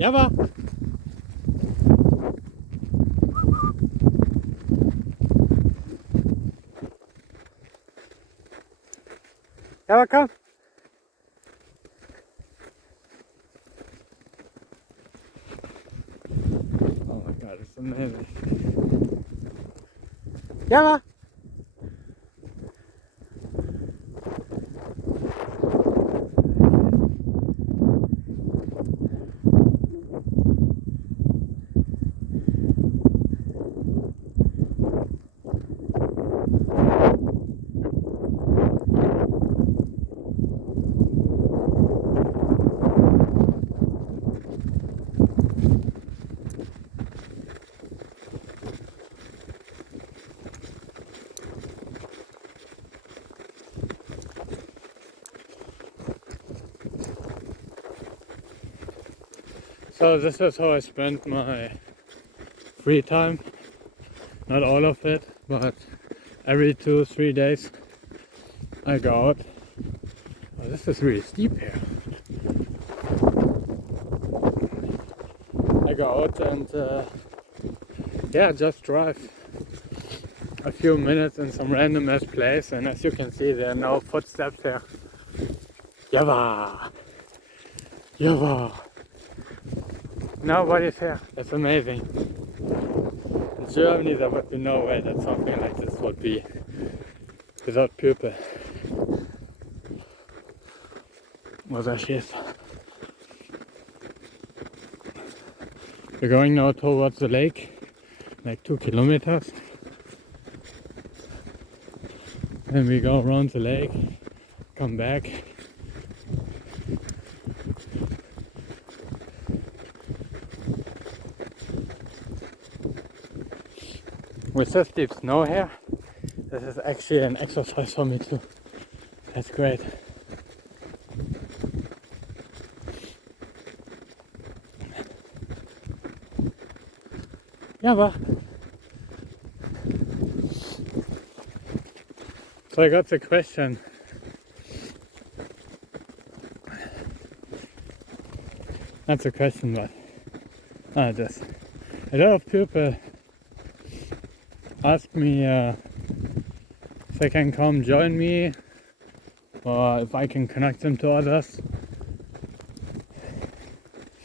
Java! Java, komm! Oh my god, it's amazing. Java! So this is how I spend my free time. Not all of it, but every 2-3 days I go out. Oh, this is really steep here. I go out and yeah, just drive a few minutes in some random ass place, and as you can see there are no footsteps here. Java! Java! Nobody's here. That's amazing. In Germany there would be no way that something like this would be without people. Well, there she is. We're going now towards the lake, like 2 kilometers. And we go around the lake, come back. With this deep snow here, this is actually an exercise for me too. That's great. Yeah, but so I got the question. Not the question, but this. A lot of people ask me if they can come join me, or if I can connect them to others.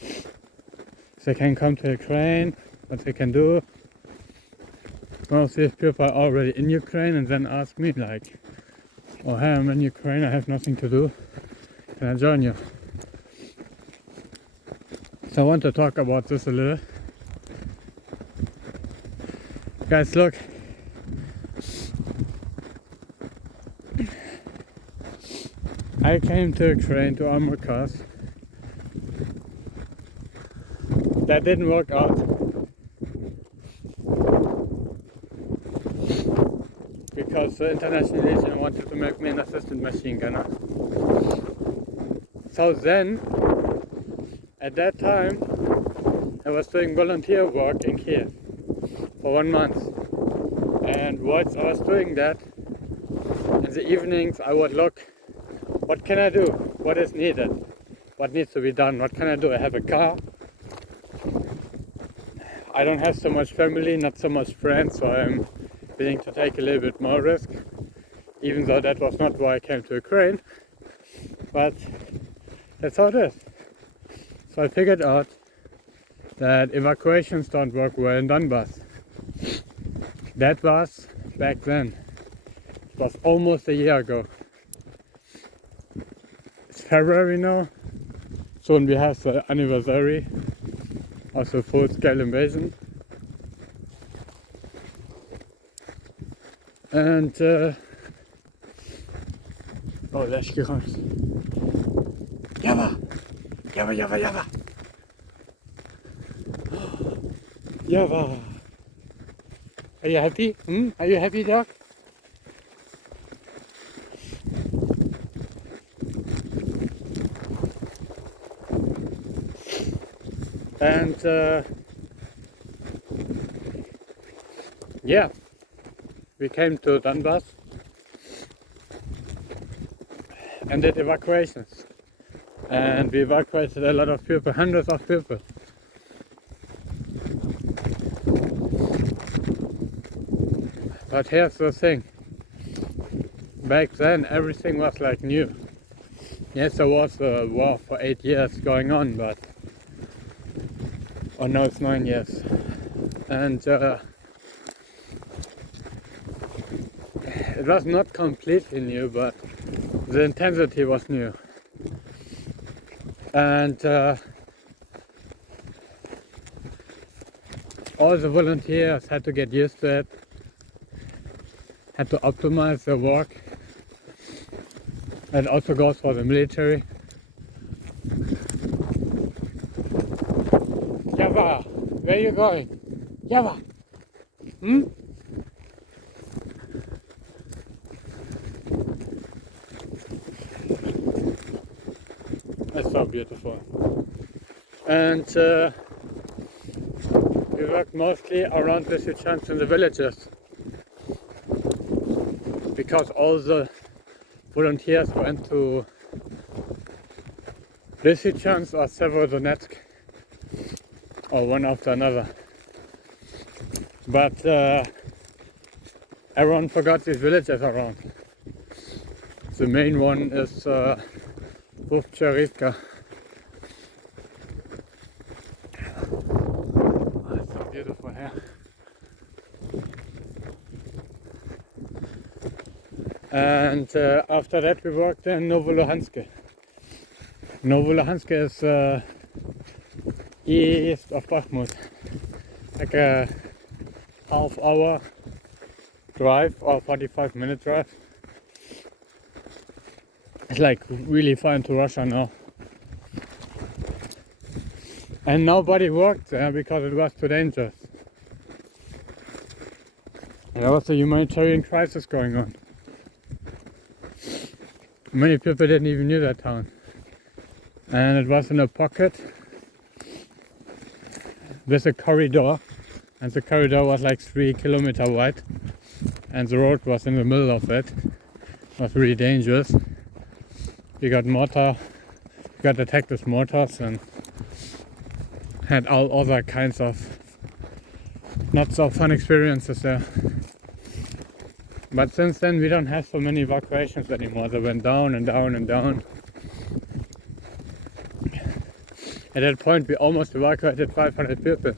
If they can come to Ukraine, what they can do. Some of these people are already in Ukraine and then ask me like, oh hey, I'm in Ukraine, I have nothing to do, can I join you? So I want to talk about this a little. Guys, look. I came to Ukraine to armor cars. That didn't work out. Because the International Legion wanted to make me an assistant machine gunner. So then, at that time, I was doing volunteer work in Kiev for 1 month. And whilst I was doing that, in the evenings I would look, what can I do? What is needed? What needs to be done? What can I do? I have a car. I don't have so much family, not so much friends, so I'm willing to take a little bit more risk, even though that was not why I came to Ukraine. But that's how it is. So I figured out that evacuations don't work well in Donbass. That was back then. It was almost a year ago. It's February now. Soon we have the anniversary of the full-scale invasion. And oh, lež gerannt. Java! Java, Java, Java! Java! Are you happy? Are you happy, dog? And yeah, we came to Donbass and did evacuations. And we evacuated a lot of people, hundreds of people. But here's the thing. Back then everything was like new. Yes, there was a war for 8 years going on, but... Oh no, it's 9 years. And it was not completely new, but the intensity was new. And all the volunteers had to get used to it, had to optimize their work. That also goes for the military. Java, where are you going? Java! That's so beautiful. And we worked mostly around refugees in the villages, because all the volunteers went to refugees or Severodonetsk, or one after another. But everyone forgot these villages around. The main one is Vovcharivka. Oh, it's so beautiful here. And after that we worked in Novoluhansk. Novoluhansk is east of Bakhmut, like a half-hour drive or 45-minute drive. It's like really far into Russia now. And nobody worked there because it was too dangerous. There was a humanitarian crisis going on. Many people didn't even know that town. And it was in a pocket with a corridor. And the corridor was like 3 kilometers wide. And the road was in the middle of it. It was really dangerous. We got attacked with mortars and had all other kinds of not so fun experiences there. But since then we don't have so many evacuations anymore. They went down and down and down. At that point we almost evacuated 500 people.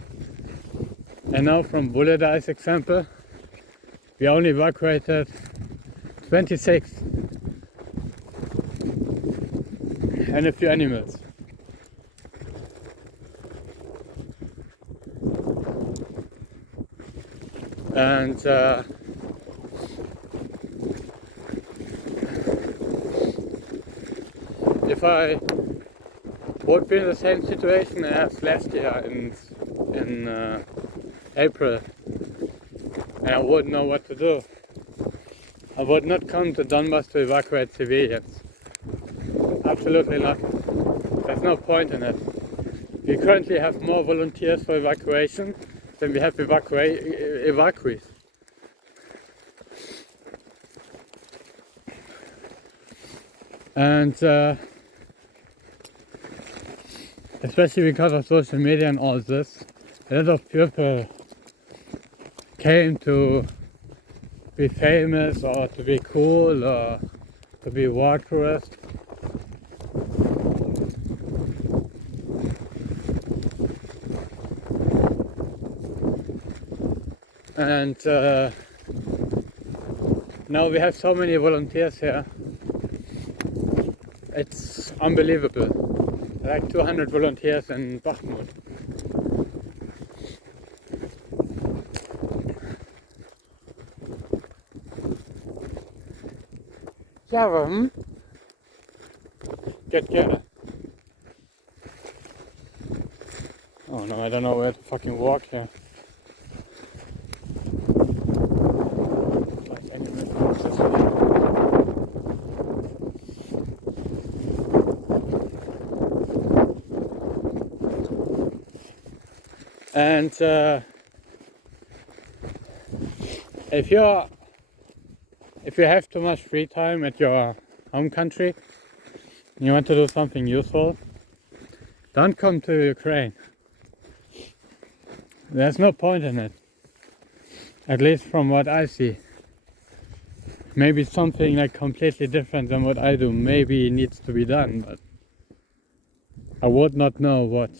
And now from Buledai's example, we only evacuated 26. And a few animals. And if I would be in the same situation as last year in April, and I wouldn't know what to do, I would not come to Donbass to evacuate civilians. Absolutely not. There's no point in it. We currently have more volunteers for evacuation than we have evacuees. And especially because of social media and all this, a lot of people came to be famous or to be cool or to be war tourists. And now we have so many volunteers here. It's unbelievable. Like 200 volunteers in Bakhmut. Ja, Get it. Oh no, I don't know where to fucking walk here. And if you have too much free time at your home country and you want to do something useful, don't come to Ukraine. There's no point in it, at least from what I see. maybe something like completely different than what I do maybe needs to be done, but I would not know what.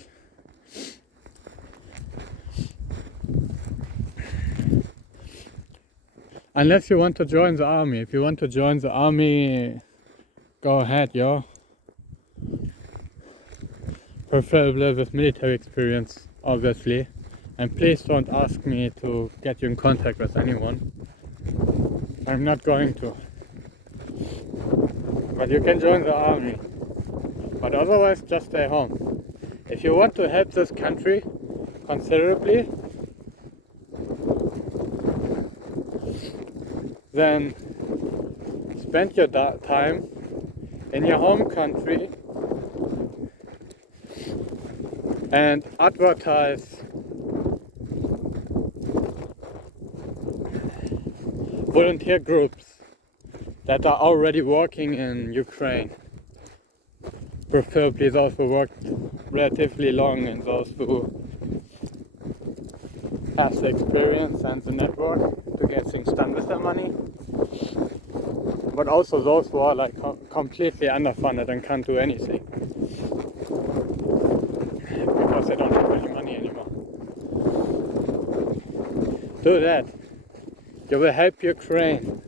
Unless you want to join the army. If you want to join the army, go ahead, yo. Preferably with military experience, obviously. And please don't ask me to get you in contact with anyone. I'm not going to. But you can join the army. But otherwise, just stay home. If you want to help this country considerably, then spend your time in your home country and advertise volunteer groups that are already working in Ukraine. Preferably those who worked relatively long and those who have the experience and the network to get things done with their money. But also those who are like completely underfunded and can't do anything because they don't have any money anymore. Do that. You will help Ukraine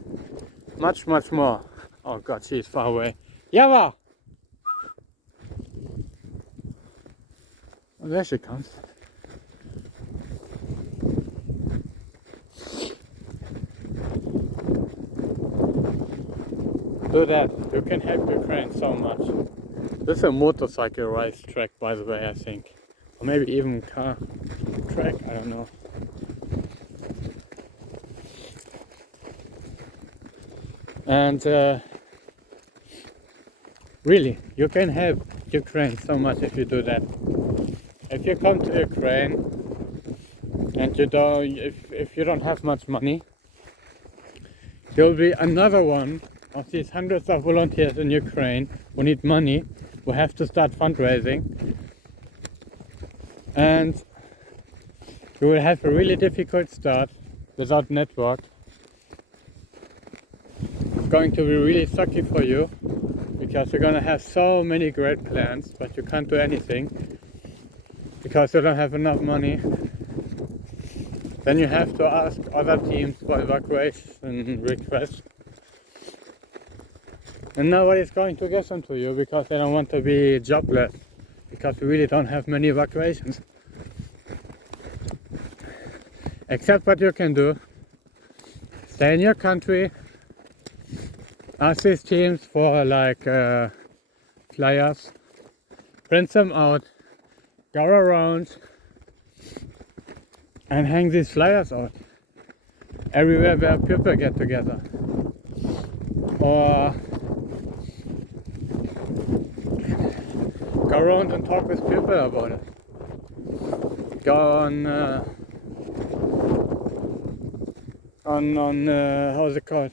much more. Oh god, she's far away. Yava! Oh, there she comes. Do that. You can help Ukraine so much. This is a motorcycle race track, by the way, I think. Or maybe even car track, I don't know. And really, you can help Ukraine so much if you do that. If you come to Ukraine and if you don't have much money, you'll be another one of these hundreds of volunteers in Ukraine who need money, who have to start fundraising, and you will have a really difficult start without network. It's going to be really sucky for you because you're gonna have so many great plans, but you can't do anything because you don't have enough money. Then you have to ask other teams for evacuation requests. And nobody's going to get them to you because they don't want to be jobless, because we really don't have many evacuations. Except what you can do, stay in your country, ask these teams for like flyers, print them out, go around and hang these flyers out everywhere where people get together. Or go around and talk with people about it. Go on how's it called?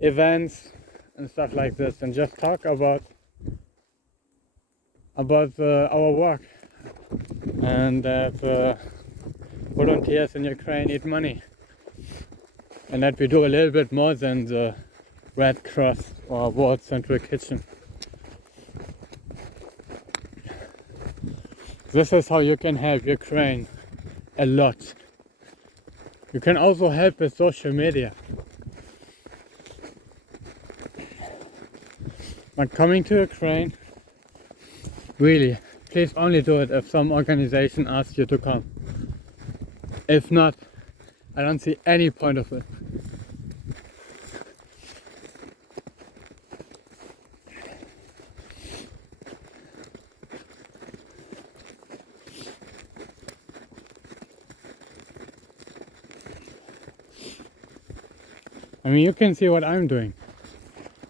Events and stuff like this, and just talk about our work and that volunteers in Ukraine need money, and that we do a little bit more than the Red Cross or World Central Kitchen. This is how you can help Ukraine a lot. You can also help with social media. But coming to Ukraine, really, please only do it if some organization asks you to come. If not, I don't see any point of it. I mean, you can see what I'm doing.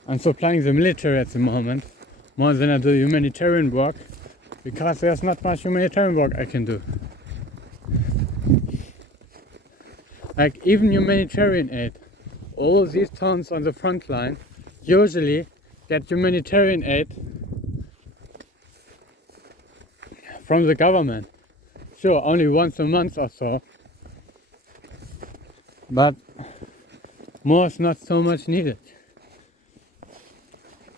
I'm supplying the military at the moment, more than I do humanitarian work, because there's not much humanitarian work I can do. Like even humanitarian aid, all these towns on the front line usually get humanitarian aid from the government. Sure, only once a month or so. but more is not so much needed.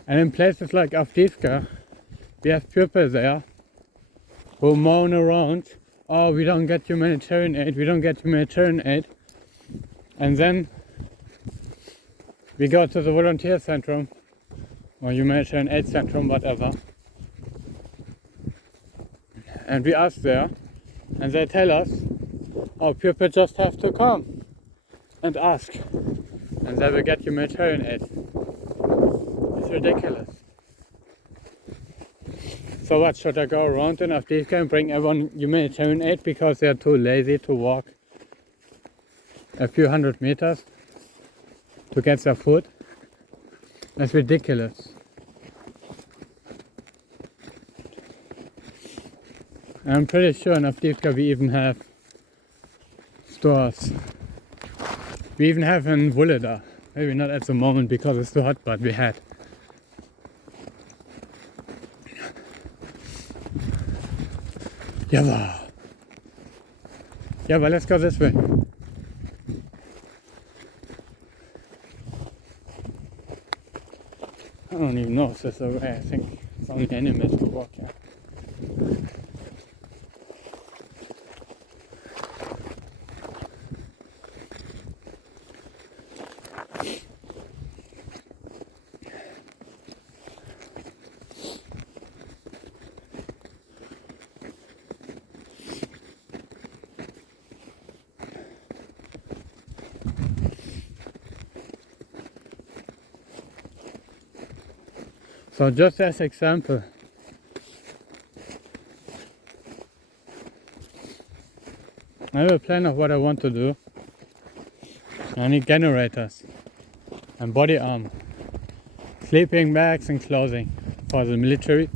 And in places like Avdiivka, we have people there who moan around, oh, we don't get humanitarian aid, we don't get humanitarian aid. And then we go to the volunteer centrum, or humanitarian aid centrum, whatever. And we ask there, and they tell us, oh, people just have to come and ask, and they will get humanitarian aid. It's ridiculous. So what, should I go around in Avdiivka and bring everyone humanitarian aid because they are too lazy to walk a few hundred meters to get their food? That's ridiculous. I'm pretty sure in Avdiivka we even have stores. We even have in Wuleda. Maybe not at the moment because it's too hot, but we had. Yeah, but let's go this way. I don't even know if there's a way. I think it's only animals to walk here. So just as example, I have a plan of what I want to do. I need generators and body armor, sleeping bags and clothing for the military.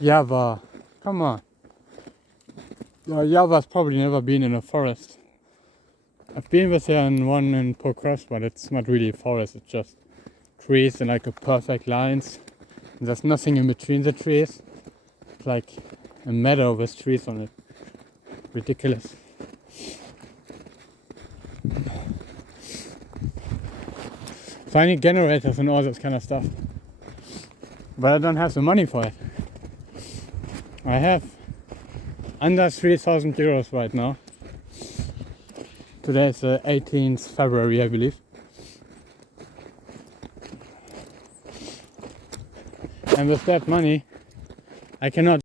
Java, come on. Java's probably never been in a forest. I've been with her in one in Progress, but it's not really a forest, it's just trees in like a perfect lines. And there's nothing in between the trees. It's like a meadow with trees on it. Ridiculous. So I need generators and all this kind of stuff. But I don't have the money for it. I have under 3,000 euros right now. Today is the 18th February, I believe. And with that money, I cannot